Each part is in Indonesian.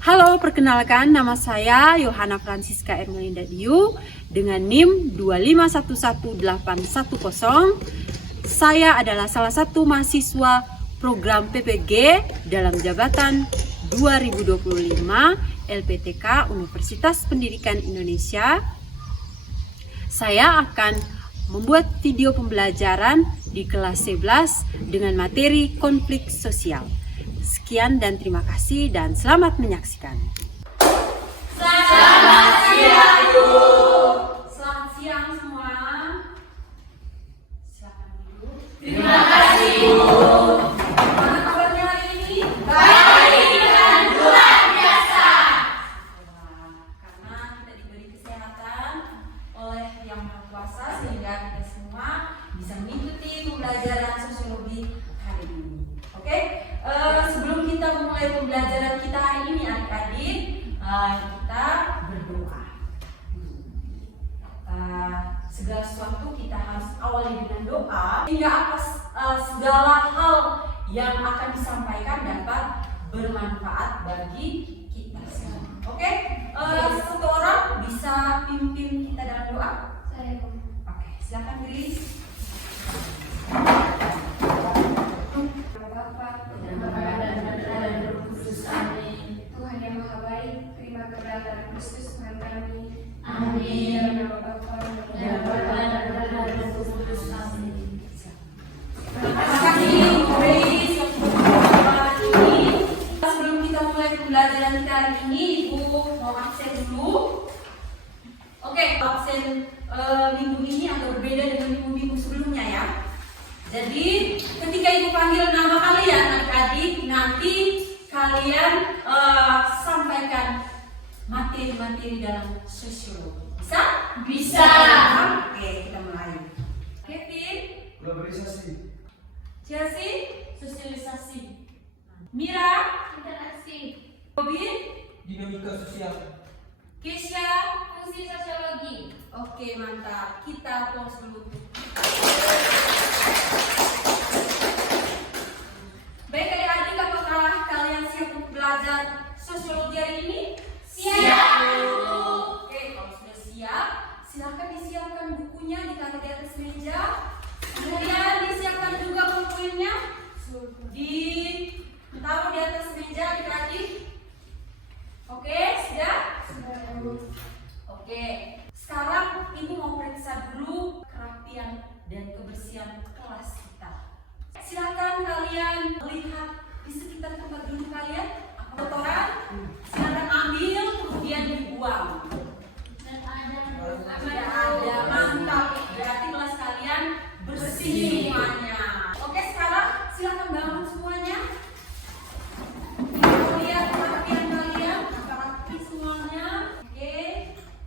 Halo, perkenalkan nama saya Yohana Francisca Ermelinda Diu dengan NIM 2511810. Saya adalah salah satu mahasiswa program PPG dalam jabatan 2025 LPTK Universitas Pendidikan Indonesia. Saya akan membuat video pembelajaran di kelas 11 dengan materi konflik sosial. Sekian dan terima kasih dan selamat menyaksikan. Selamat siang, Bu. Selamat siang semua. Silakan duduk. Terima kasih, Bu. Bagaimana kabarnya hari ini? Baik dan luar biasa. Karena kita diberi kesehatan oleh Yang Maha Kuasa sehingga kita semua bisa mengikuti pembelajaran sosiologi hari ini. Oke? Sebelum kita memulai pembelajaran kita hari ini, adik-adik, kita berdoa. Segala sesuatu kita harus awali dengan doa, hingga segala hal yang akan disampaikan dapat bermanfaat bagi kita semua. Oke? Satu orang bisa pimpin kita dalam doa? Saya. Oke, silakan Gris. Tuhan yang Maha Baik, terima keberadaan Kristus Tuhan kami. Amin. Nama Bapa Dan Bapa dan Putra dan Roh Kudus. Amin. Terima kasih, Grace, untuk pertemuan ini. Sebelum kita mulai pembelajaran kita hari ini, Ibu mau absen dulu. Oke, absen minggu ini agak berbeda dengan minggu-minggu sebelumnya ya. Jadi, ketika Ibu panggil nama kalian, adik-adik, nanti kalian sampaikan materi-materi dalam sosiologi. Bisa? Bisa. Oke, kita mulai. Kevin, Globalisasi, Chelsea, sosialisasi. Mira, Interaksi. Robin, dinamika sosial, Keisha. Fungsi sosiologi. Oke, mantap. Kita pause dulu. Baik adik-adik, apakah kalian siap untuk belajar sosiologi hari ini? Siap. Oke, kalau sudah siap, silakan disiapkan bukunya, ditaruh di atas meja. Kemudian disiapkan juga bukunya, ditaruh di atas meja adik-adik. Oke, sudah? Oke, sekarang Ibu mau periksa dulu kerapian dan kebersihan kelas kita. Silakan kalian melihat di sekitar tempat duduk kalian, apa kotoran? Silakan ambil, kemudian dibuang. Tidak ada, mantap. Berarti kelas kalian bersih semuanya. Oke, sekarang silakan bangun semuanya. Kita lihat kerapian kalian, apakah rapi semuanya? Oke,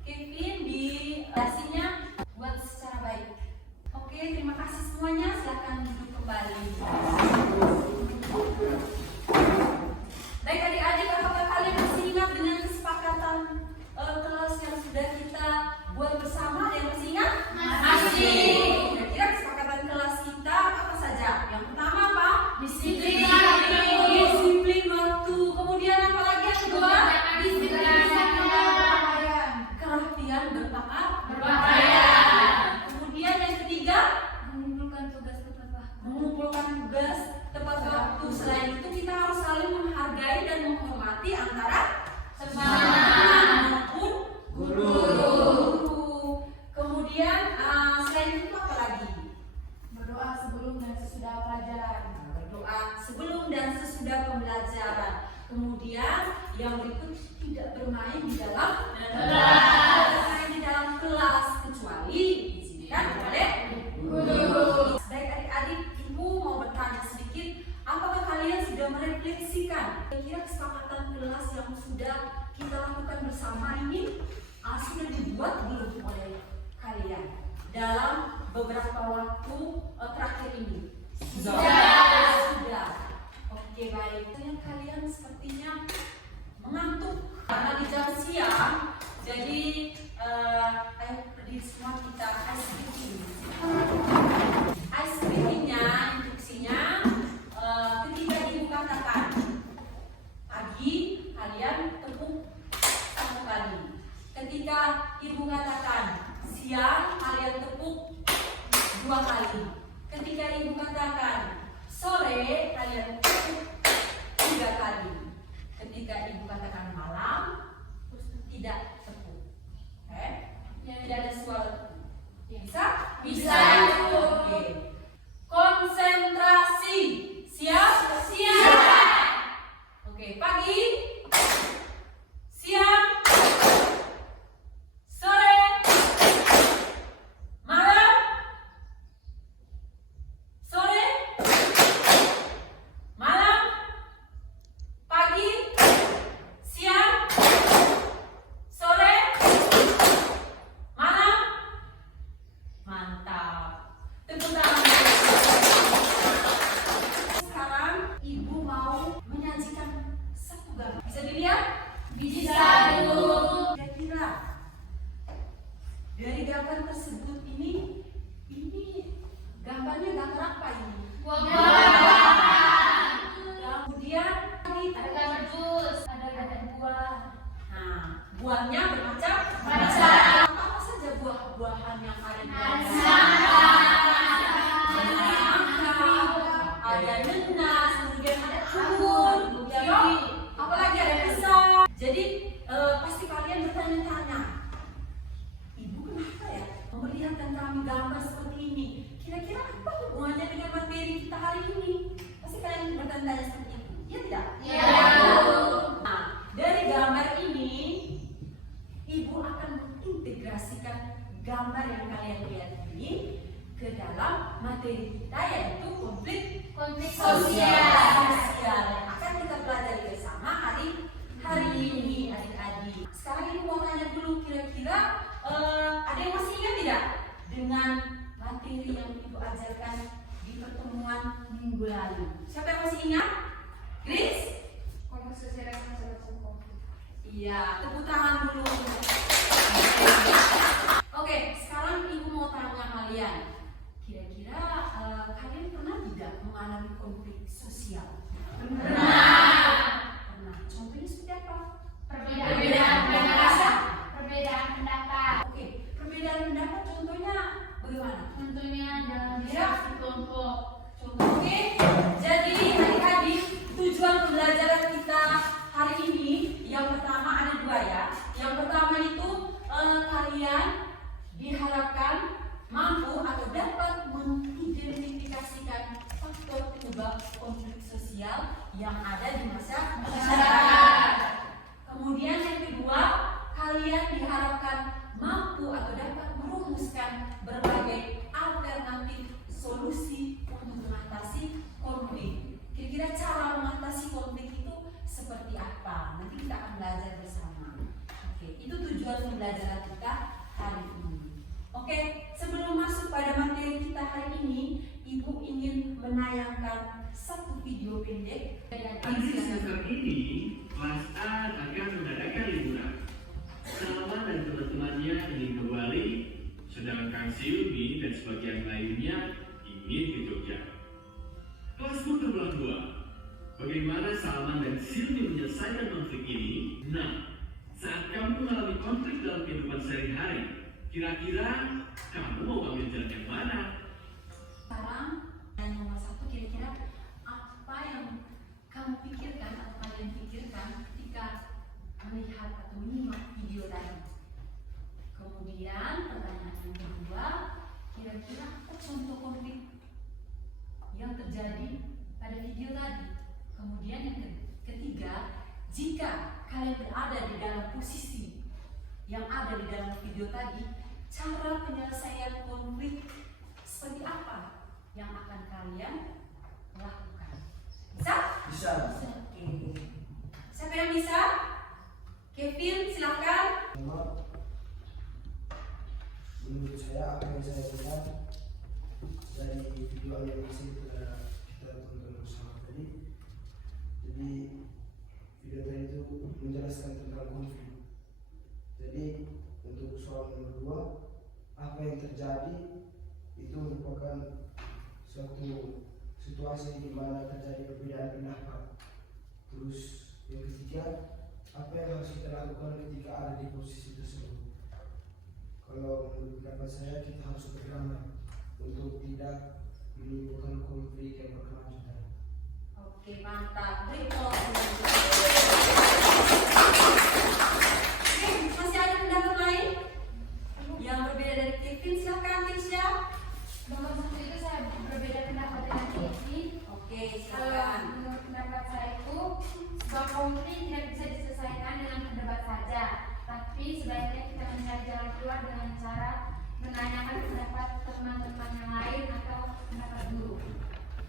Kevin di dasinya buat secara baik. Oke, terima kasih semuanya. Silakan duduk kembali. Baik adik-adik, apakah kalian masih ingat dengan kesepakatan kelas yang sudah kita buat bersama? Ada yang masih ingat? Masih. Kira-kira kesepakatan kelas kita apa saja? Yang pertama apa? Disiplin. Disiplin waktu. Kemudian apa lagi yang kedua? Kerapian berpakaian. Kemudian yang ketiga, mengumpulkan tugas tepat waktu. Selain itu kita harus saling menghargai dan menghormati antara teman maupun guru. Kemudian selain itu apa lagi? Berdoa sebelum dan sesudah pelajaran. Berdoa sebelum dan sesudah pembelajaran. Kemudian yang berikut tidak bermain di dalam kelas kecuali diizinkan oleh guru. Baik adik-adik, Ibu mau bertanya sedikit, apakah kalian sudah merefleksikan kira-kira kesepakatan kelas yang sudah kita lakukan bersama ini sudah dibuat belum oleh kalian dalam beberapa waktu terakhir ini? Sudah. Oke, baik. Kalian sepertinya mengantuk karena di jam siang. Jadi ayo berdiri semua, kita ice breaking. Ice breakingnya, instruksinya ketika Ibu katakan pagi, kalian kalian tekuk 3 kali. Ketika ibu katakan malam, tidak tekuk. Oke? Tidak ada suara tekuk. Bisa? Bisa. Oke. Konsentrasi. Siap? Siap. Oke, pagi, siang, sore, malam, sore, malam, pagi, siang, sore, malam. Mantap. Tepuk tangan. Sekarang ibu mau menyajikan satu gambar. Bisa dilihat? Bisa, Bu. Kira-kira dari gambar tersebut ini gambarnya gambar apa ini? Kemudian Ada gambar jus, ada gambar buah. nah, buahnya bermacam Macam. apa saja buah-buahan yang ada di Ada nangka, ada nenas, kemudian ada anggur, kemudian apalagi ada pisang. Jadi pasti kalian bertanya-tanya, ibu kenapa ya memperlihatkan kami gambar seperti ini? Kira-kira apa hubungannya dengan materi kita hari ini? Pasti kalian bertanya seperti itu, ya tidak? Ya. Nah, dari gambar ini, ibu akan mengintegrasikan gambar yang kalian lihat ini ke dalam materi kita, yaitu konflik sosial. yang akan kita pelajari bersama hari ini, adik-adik. Sekarang ibu mau tanya dulu, kira-kira ada yang masih ingat tidak dengan materi yang ibu ajarkan di pertemuan minggu lalu? Siapa yang masih ingat? Grace? Konflik sosial yang macam-macam konflik. Iya, tepuk tangan dulu. Oke, sekarang ibu mau tanya kalian. Kira-kira kalian pernah tidak mengalami konflik sosial? Pernah. Contohnya seperti apa? Perbedaan pendapat. Perbedaan pendapat. Oke, perbedaan pendapat contohnya bagaimana? Tentunya dalam diskusi kelompok. Oke, jadi adik-adik, tujuan pembelajaran kita hari ini yang pertama ada 2 ya. Yang pertama itu kalian diharapkan mampu atau dapat mengidentifikasikan faktor penyebab konflik sosial yang ada di masyarakat. Kemudian yang kedua, kalian diharapkan mampu atau dapat merumuskan berbagai alternatif solusi untuk mengatasi konflik. Kira-kira cara mengatasi konflik itu seperti apa? Nanti kita akan belajar bersama. Oke, itu tujuan pembelajaran kita hari ini. Oke, sebelum masuk pada materi kita hari ini, Ibu ingin menayangkan satu video pendek. Hari semester ini, kelas A akan mengadakan liburan. Salma dan teman-temannya ingin ke Bali, sedangkan Silvi dan sebagian lainnya ingin ke Jogja. Kelasmu terbelah 2. Bagaimana Salman dan Silvi menyelesaikan konflik ini? Nah, saat kamu mengalami konflik dalam kehidupan sehari-hari, kira-kira kamu mau ambil jalan yang mana? Sekarang yang nomor 1, kira-kira apa yang kamu pikirkan atau kalian pikirkan ketika melihat atau menyimak video tadi? Kemudian pertanyaan yang kedua, kira-kira apa contoh konflik yang terjadi pada video tadi? Kemudian yang ketiga, jika kalian berada di dalam posisi yang ada di dalam video tadi, cara penyelesaian konflik seperti apa yang akan kalian lakukan? Bisa? Bisa. Oke. Siapa yang bisa? Kevin, silakan. Menurut saya, apa yang saya lihat dari video yang kita tonton bersama tadi, jadi video tadi itu menjelaskan tentang konflik. Jadi untuk soal nomor 2, apa yang terjadi itu merupakan suatu situasi di mana terjadi perbedaan pendapat. Terus yang ketiga, apa yang harus kita lakukan ketika ada di posisi tersebut. Kalau menurut pendapat saya, kita harus berdamai untuk tidak menimbulkan konflik yang berkelanjutan. Oke, mantap. Beri tepuk. Oke, masih ada pendapat lain yang berbeda dari Kevin? Silakan, Tisha. Nomor 1 itu saya berbeda pendapat dengan Kevin. Oke, Kalau silakan. menurut pendapat saya itu sebuah konflik tidak bisa diselesaikan dengan berdebat saja, tapi sebaiknya kita mencari jalan keluar dengan cara menanyakan pendapat teman-teman yang lain atau pendapat guru.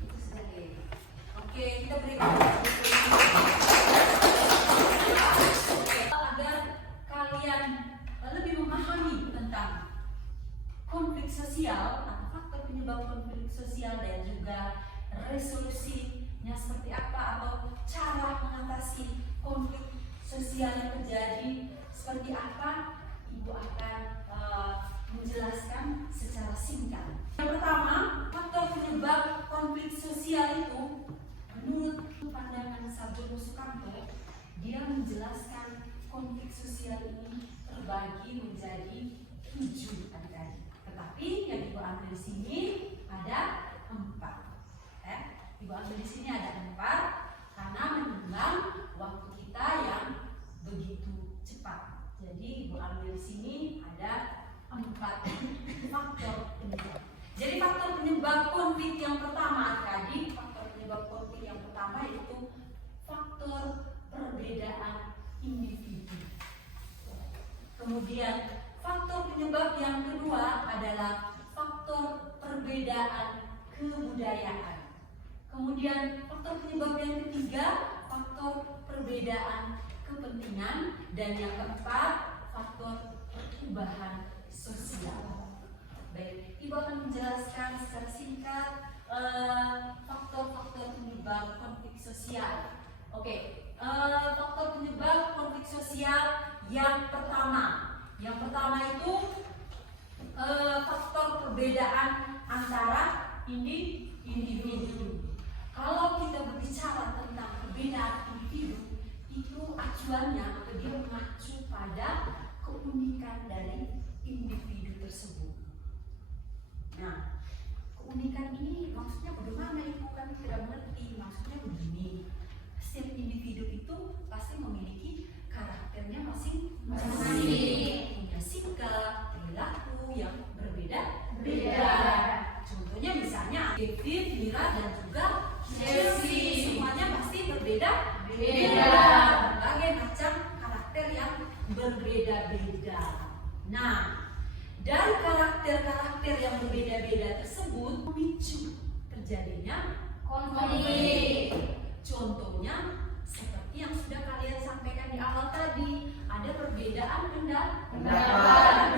Itu saja. Oke, kita beri agar kalian lebih memahami tentang konflik sosial atau faktor penyebab konflik sosial dan juga resolusinya seperti apa atau cara mengatasi konflik sosial yang terjadi seperti apa, Ibu akan menjelaskan secara singkat. Yang pertama, faktor penyebab konflik sosial itu menurut pandangan Sarjono Sukanto, dia menjelaskan konflik sosial ini terbagi menjadi 7 adik-adik. Tetapi yang Ibu ambil di sini ada 4. Ibu ambil di sini ada 4 karena menimbang waktu kita yang begitu cepat. Jadi Ibu ambil di sini ada 4 faktor penyebab. Jadi faktor penyebab konflik yang pertama adik-adik, faktor penyebab konflik yang pertama yaitu faktor perbedaan individu. Kemudian faktor penyebab yang kedua adalah faktor perbedaan kebudayaan. Kemudian faktor penyebab yang ketiga, faktor perbedaan kepentingan, dan yang keempat, faktor perubahan sosial. Baik, Ibu akan menjelaskan secara singkat faktor-faktor penyebab konflik sosial. Oke, faktor penyebab konflik sosial yang pertama itu faktor perbedaan antara individu. Kalau kita berbicara tentang perbedaan individu, itu acuannya atau dia mengacu pada keunikan dari individu tersebut. Nah, keunikan ini maksudnya bagaimana? Ibu kan tidak mengerti. Maksudnya begini, setiap individu itu pasti memiliki karakternya masing-masing, punya sikap, perilaku yang berbeda-beda. Contohnya misalnya Kevin, Mira, dan juga Chelsea, semuanya pasti berbeda-beda, berbagai macam karakter yang berbeda-beda. Nah, dari karakter-karakter yang berbeda-beda tersebut memicu terjadinya konflik. Contohnya seperti yang sudah kalian sampaikan di awal tadi, ada perbedaan pendapat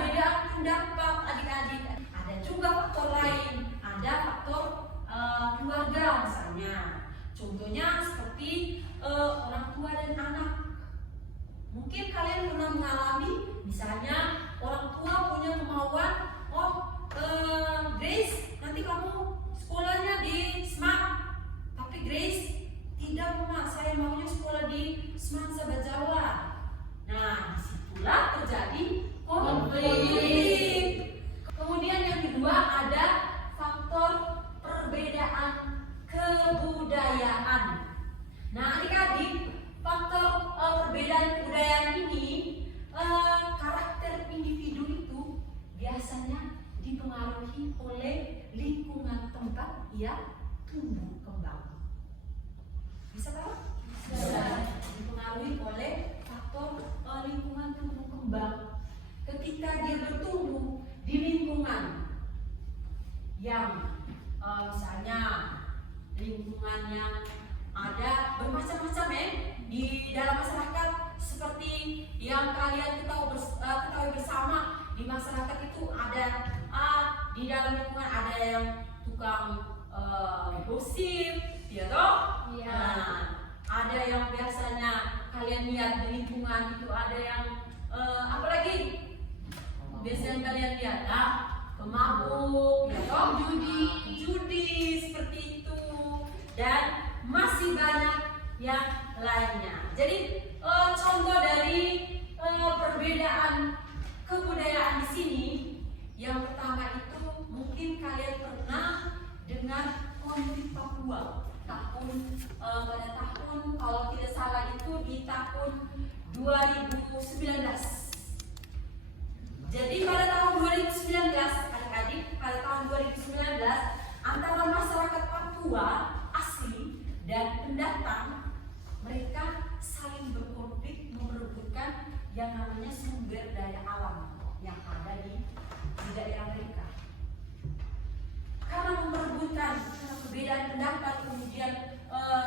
adik-adik. Ada juga faktor lain, ada faktor keluarga misalnya. Contohnya seperti orang tua dan anak. Mungkin kalian pernah mengalami, misalnya orang tua punya kemauan, Grace, nanti kamu sekolahnya di Smart, tapi Grace tidak, Mama, saya maunya sekolah di Smart Sahabat Jawa. Nah, disitulah terjadi konflik. Kemudian yang kedua ada faktor perbedaan kebudayaan. Nah, adik-adik, faktor perbedaan kebudayaan ini, karakter individu itu biasanya dipengaruhi oleh lingkungan tempat ia tumbuh kembang. Bisa tahu? Bisa. Dipengaruhi oleh faktor lingkungan tumbuh kembang. Ketika dia bertumbuh di lingkungan yang misalnya lingkungan yang ada bermacam-macam di dalam masyarakat, seperti yang kalian ketahui bersama, di masyarakat itu ada di dalam lingkungan ada yang tukang gosip, ya toh? Iya. Nah, ada yang biasanya kalian lihat di lingkungan itu ada yang apalagi biasanya kalian lihat pemabuk, ya toh? Judi seperti itu, dan masih banyak yang lainnya. Jadi contoh dari perbedaan kebudayaan di sini, yang pertama itu mungkin kalian pernah dengar konflik Papua. Nah, kalau tidak salah itu di tahun 2019. Jadi pada tahun 2019 adik-adik, pada tahun 2019 antara masyarakat Papua asli dan pendatang mereka saling berkonflik memperebutkan yang namanya sumber daya alam yang ada di daerah mereka. Karena memperebutkan, karena perbedaan pendapat, kemudian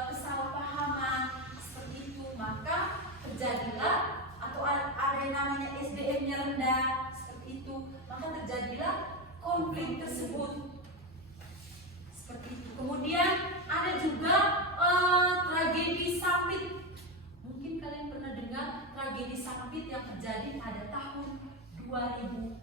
kesalahpahaman seperti itu, maka terjadilah atau ada yang namanya SDM-nya rendah seperti itu, maka terjadilah konflik tersebut seperti itu. Kemudian ada juga tragedi Sampit. Mungkin kalian pernah dengar tragedi Sampit yang terjadi pada tahun 2001.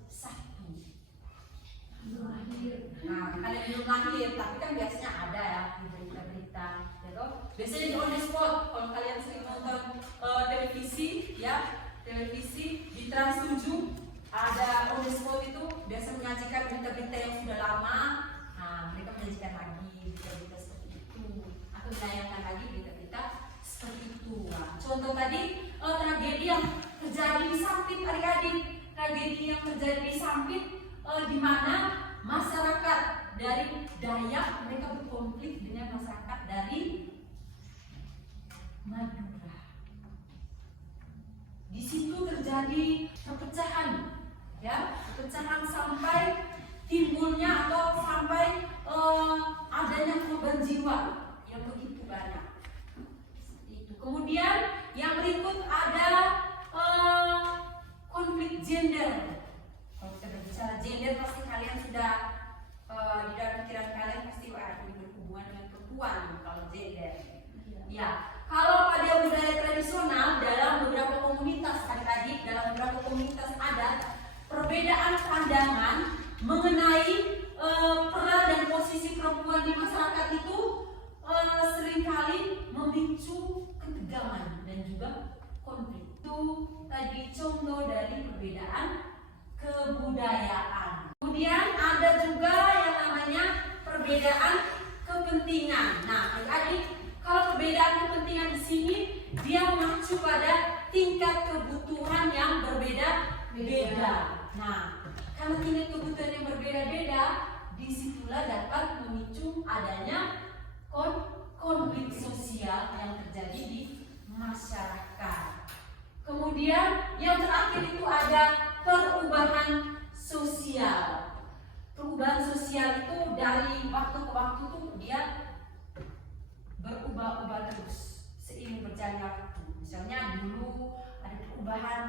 Nah, kalian belum lahir, tapi kan biasanya ada ya di berita-berita, gitu. Biasanya di on the spot. Kalau kalian sering nonton televisi, ya, televisi di Trans 7 ada on the spot itu biasa menyajikan berita-berita yang sudah lama. Nah, mereka menyajikan lagi berita-berita seperti itu, atau menayangkan lagi berita-berita seperti itu. Nah, contoh tadi tragedi yang terjadi di Sampit, adik-adik. Tragedi yang terjadi di Sampit di mana masyarakat dari Dayak mereka berkonflik dengan masyarakat dari Madura. Di situ terjadi perpecahan, ya, perpecahan sampai timbulnya atau sampai adanya korban jiwa yang begitu banyak. Itu. Kemudian yang berikut ada konflik gender. Kalau kita berbicara gender, pasti kalian sudah di dalam pikiran kalian pasti ini berhubungan dengan perempuan kalau gender. Ya, kalau pada budaya tradisional dalam beberapa komunitas adik-adik, dalam beberapa komunitas adat, perbedaan pandangan mengenai peran dan posisi perempuan di masyarakat itu seringkali memicu ketegangan dan juga konflik. Itu tadi contoh dari perbedaan kebudayaan. Kemudian ada juga yang namanya perbedaan kepentingan. Nah, adik-adik, kalau perbedaan kepentingan di sini dia mengacu pada tingkat kebutuhan yang berbeda-beda. Nah, karena tingkat kebutuhan yang berbeda-beda, disitulah dapat memicu adanya konflik sosial yang terjadi di masyarakat. Kemudian yang terakhir itu ada perubahan sosial. Perubahan sosial itu dari waktu ke waktu tuh dia berubah-ubah terus seiring berjalannya waktu. Misalnya dulu ada perubahan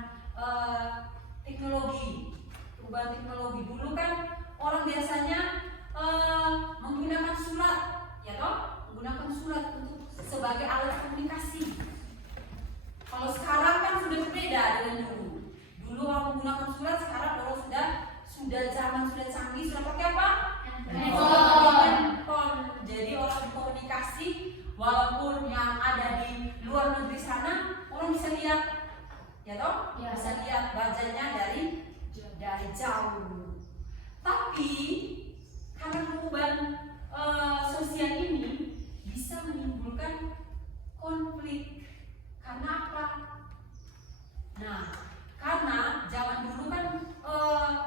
teknologi. Perubahan teknologi dulu kan orang biasanya menggunakan surat, ya toh? Menggunakan surat untuk sebagai alat komunikasi. Kalau sekarang kan sudah berbeda dengan dulu. Dulu orang menggunakan surat, sekarang orang sudah zaman sudah canggih, sudah pakai apa? Handphone. Jadi orang berkomunikasi walaupun yang ada di luar negeri sana orang bisa lihat, ya toh? Ya. Bisa lihat wajahnya dari jauh. Tapi karena perubahan sosial ini bisa menimbulkan konflik. Karena apa? Nah, karena zaman dulu kan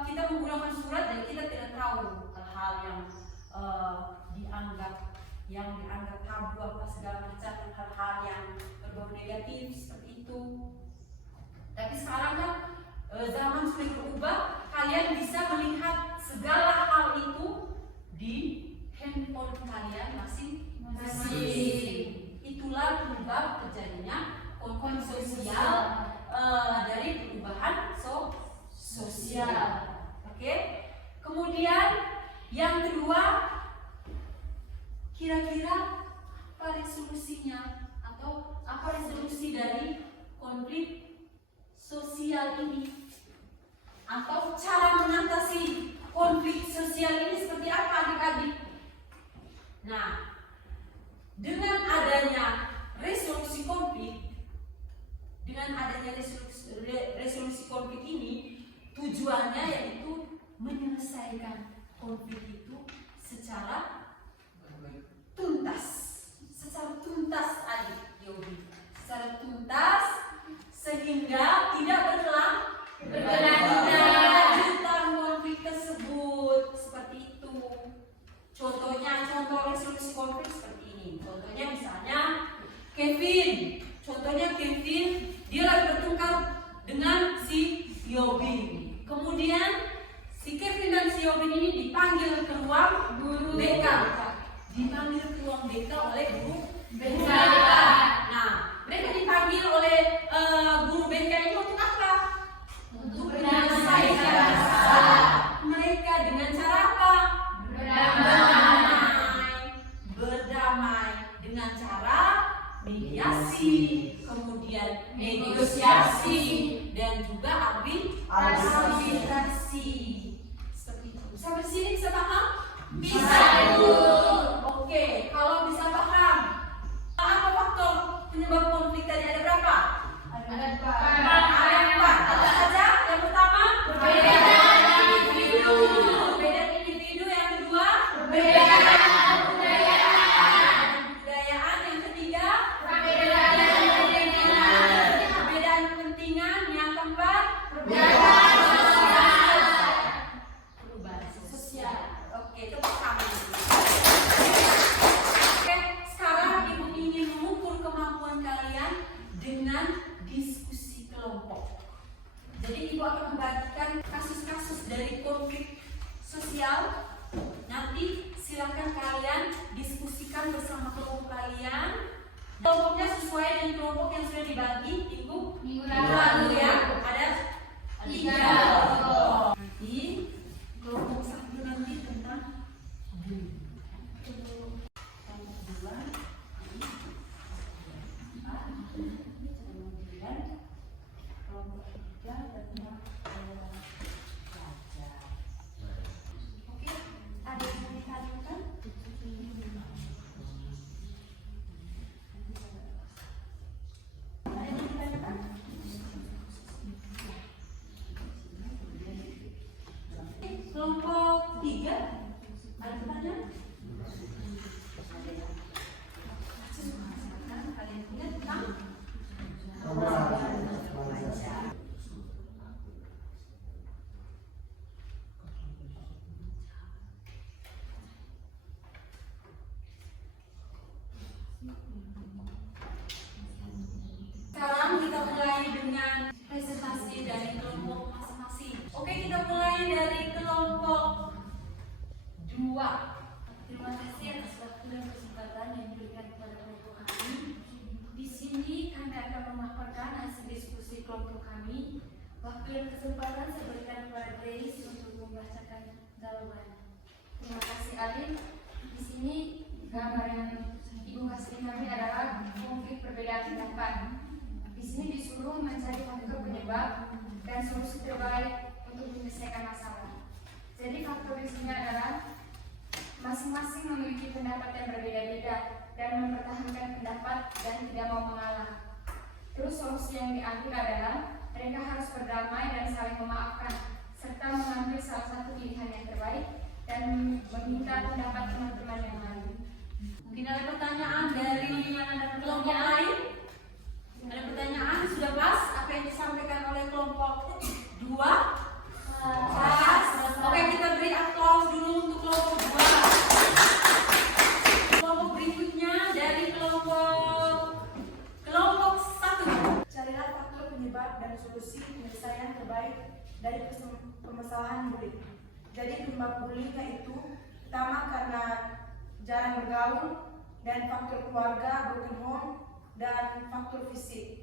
kita menggunakan surat dan kita tidak tahu hal-hal yang dianggap tabu apa segala macam, hal-hal yang berbau negatif seperti itu. Tapi sekarang kan zaman sudah berubah, kalian bisa melihat segala hal itu di handphone kalian masing-masing. Itulah penyebab terjadinya konflik sosial dari perubahan sosial. Oke. Kemudian yang kedua, kira-kira apa resolusinya atau apa resolusi dari konflik sosial ini? Atau cara mengatasi konflik sosial ini seperti apa adik-adik? Nah, dengan adanya resolusi konflik, resolusi konflik ini tujuannya yaitu menyelesaikan konflik itu secara tuntas, secara secara tuntas sehingga tidak berkelanjutan konflik tersebut. Seperti itu. Contohnya, contoh resolusi konflik seperti ini. Contohnya misalnya Kevin dia lagi bertengkar dengan si Yobin. Kemudian si Kevin dan si Yobin ini dipanggil ke ruang guru BK. Dipanggil ke ruang BK oleh guru BK. Nah, mereka dipanggil oleh guru BK itu untuk apa? Untuk menyelesaikan masalah mereka dengan cara apa? Berdamai dengan cara mediasi, kemudian negosiasi, dan juga arbitrasi. Seperti itu. Sampai sini bisa paham? Bisa, Ibu. Oke, kalau bisa paham, apa faktor penyebab konflik tadi ada berapa? Ada empat. Apa saja? Yang pertama, perbedaan individu. Yang kedua, perbedaan kebudayaan. Yang ketiga, perbedaan kepentingan. Yang keempat, perubahan sosial. Oke, tepuk tangan. Oke, sekarang Ibu ingin mengukur kemampuan kalian dengan diskusi kelompok. Jadi Ibu akan membagikan kasus-kasus dari konflik sosial. Nanti silakan kalian diskusikan bersama kelompok kalian. Kelompoknya sesuai dengan kelompok yang sudah dibagi Ibu minggu lalu ya. Ada 3 kelompok. Nanti kelompok 1 nanti tentang kelompok 2 kemudian kelompok 3 tentang belajar. Oke, ada yang mau ditanyakan? Ada yang ditanyakan? Kelompok 3 ada pertanyaan? Kalian ingat tentang membaca. Sekarang kita mulai dengan presentasi dari kelompok masing-masing. Oke, kita mulai dari kelompok 2. Terima kasih atas waktu dan kesempatan yang diberikan kepada kelompok kami. Di sini kami akan memaparkan hasil diskusi kelompok kami. Waktu dan kesempatan saya berikan kepada Grace untuk membacakan jawaban. Terima kasih Alin. Di sini gambar yang Ibu kasih kami adalah konflik perbedaan pendapat. Di sini disuruh mencari faktor penyebab dan solusi terbaik untuk menyelesaikan masalah. Jadi faktor di sini adalah masing-masing memiliki pendapat yang berbeda-beda dan mempertahankan pendapat dan tidak mau mengalah. Terus solusi yang diambil adalah mereka harus berdamai dan saling memaafkan, serta mengambil salah satu pilihan yang terbaik dan meminta pendapat teman-teman yang lain. Mungkin ada pertanyaan dari kelompok lain? Ada pertanyaan? Sudah pas apa yang disampaikan oleh kelompok 2? Pas. Oke, kita beri aplaus dulu untuk kelompok 2. Kelompok berikutnya dari kelompok 1. Carilah faktor penyebab dan solusi penyelesaian terbaik dari permasalahan bullying. Jadi penyebab bullying yaitu pertama karena jarang bergaul dan faktor keluarga, broken home, dan faktor fisik.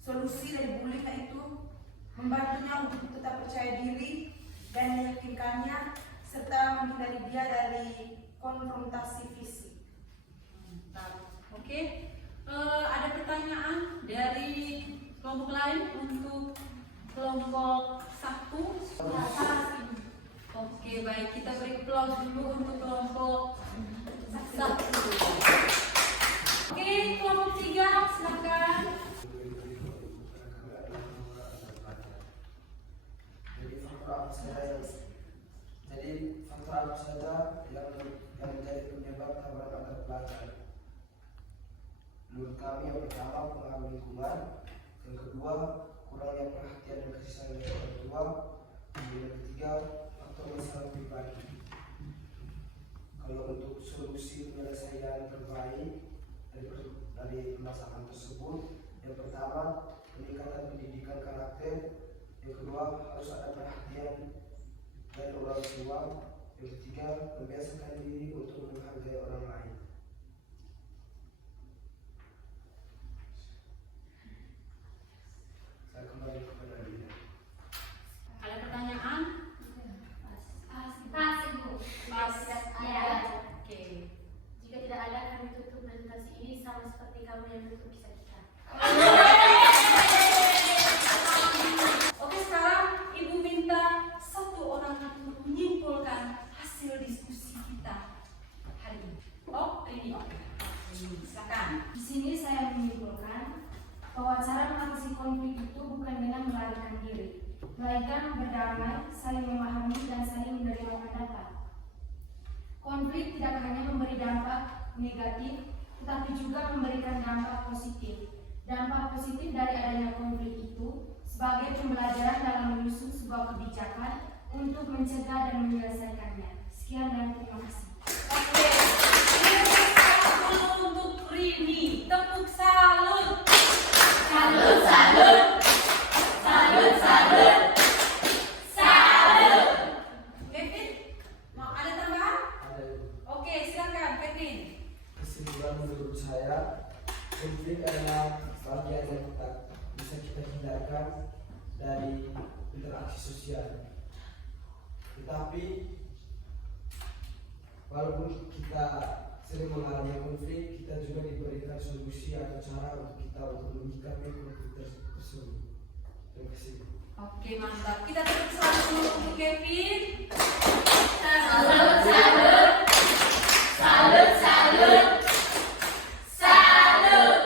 Solusi dari bullying yaitu membantunya untuk tetap percaya diri dan meyakinkannya serta menghindari dia dari konfrontasi fisik. Oke. Ada pertanyaan dari kelompok lain untuk kelompok 1? Oke, baik, kita beri aplaus dulu untuk kelompok 1. Oke, kelompok 3, silakan. Jadi faktor apa saja yang menjadi penyebab tabrakan antar pelajar? Menurut kami yang pertama pengaruh lingkungan, yang kedua kurangnya perhatian dan kasih sayang dari orang tua, kemudian yang ketiga faktor masalah pribadi. Kalau untuk solusi penyelesaian terbaik dari permasalahan tersebut, yang pertama peningkatan pendidikan karakter, yang kedua harus ada perhatian dari orang tua, yang ketiga membiasakan diri untuk menghargai orang lain. Saya kembali kepada Dina. Ada pertanyaan? Pas, Ibu. Pas. Ya. Oke. Jika tidak ada, kami tutup presentasi ini sama seperti kamu yang tutup kisah kita. Oke, sekarang Ibu minta satu orang untuk menyimpulkan hasil diskusi kita hari ini. Oh, ini. Silakan. Di sini saya menyimpulkan bahwa cara mengatasi konflik itu bukan dengan melarikan diri, melainkan berdamai, saling memahami, dan saling menerima pendapat. Konflik tidak hanya memberi dampak negatif, tetapi juga memberikan dampak positif. Dampak positif dari adanya konflik itu sebagai pembelajaran dalam menyusun sebuah kebijakan untuk mencegah dan menyelesaikannya. Sekian dan terima kasih. Oke. Tepuk untuk Rini. Tepuk salut. Salut, salut. Salut, salut. Salut. Kevin, mau ada tambahan? Ada Ibu. Oke, silakan Kevin. Kesimpulan menurut saya, konflik adalah bagian yang tak bisa kita hindarkan dari interaksi sosial. Tetapi walaupun kita sering mengalami konflik, kita juga diberikan solusi atau cara untuk kita untuk menyikapi konflik tersebut. Terima kasih. Oke, mantap. Kita tepuk salut dulu untuk Kevin. Salut, salut. Salut, salut. Salut.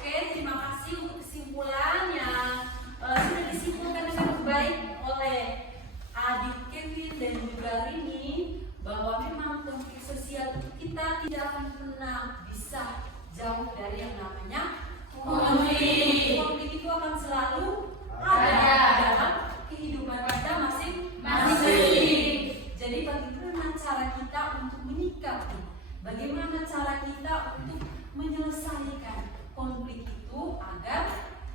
Oke, terima kasih untuk kesimpulan yang sudah disimpulkan dengan baik oleh adik Kevin dan juga Rini, bahwa memang konflik sosial kita tidak akan pernah bisa jauh dari yang namanya konflik. Konflik itu akan selalu ada dalam kehidupan kita masing-masing. Jadi bagaimana cara kita untuk menyikapi, bagaimana cara kita untuk menyelesaikan konflik itu agar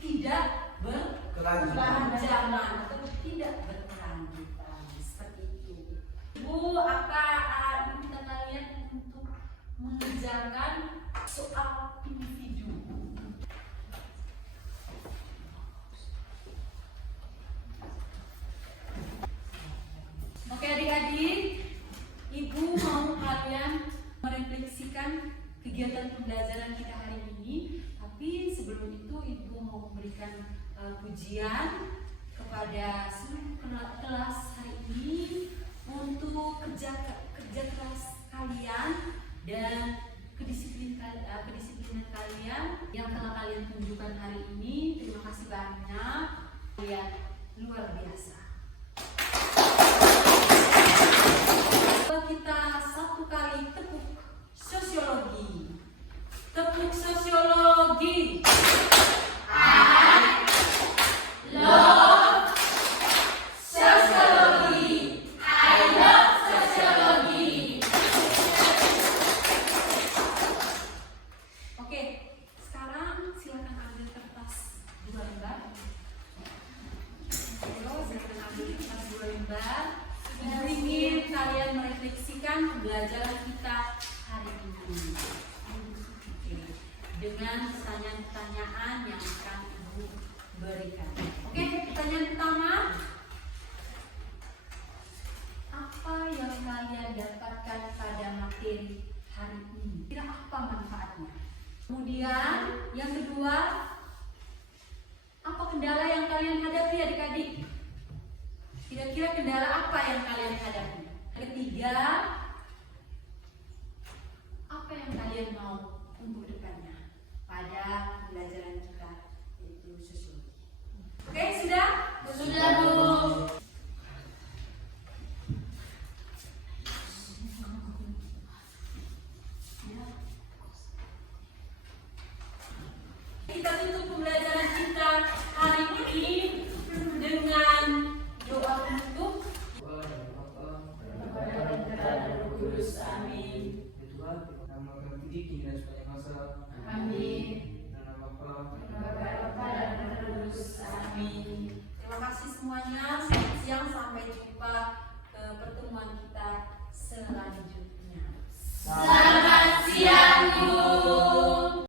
tidak berkelanjutan atau tidak berkelanjutan, seperti itu. Ibu akan minta kalian untuk mengerjakan soal individu. Oke adik-adik, Ibu mau kalian merefleksikan kegiatan pembelajaran kita hari ini. Tapi sebelum itu Ibu mau memberikan pujian kepada seluruh kelas hari ini untuk kerja keras kalian dan kedisiplinan kalian yang telah kalian tunjukkan hari ini. Terima kasih banyak, kalian luar biasa. Kita satu kali tepuk sosiologi. Tepuk sosiologi. I love sociology. I love sociology. Oke, sekarang silakan ambil kertas 2 lembar. Ayo, silakan ambil kertas 2 lembar. Ibu ingin kalian merefleksikan pembelajaran kita hari ini. Dengan pertanyaan-pertanyaan yang akan Ibu berikan. Oke, pertanyaan pertama. Apa yang kalian dapatkan pada materi hari ini? Kira apa manfaatnya? Kemudian yang kedua, apa kendala yang kalian hadapi adik-adik? Kira-kira kendala apa yang kalian hadapi? Ketiga, apa yang kalian mau untuk depannya pada pembelajaran kita, yaitu sosiologi? Oke, sudah? Sudah, Bu. Ya. Amin. Ya Tuhan, nama kami tinggi kini dan sepanjang masa. Amin. Dan nama Bapa, Bapa,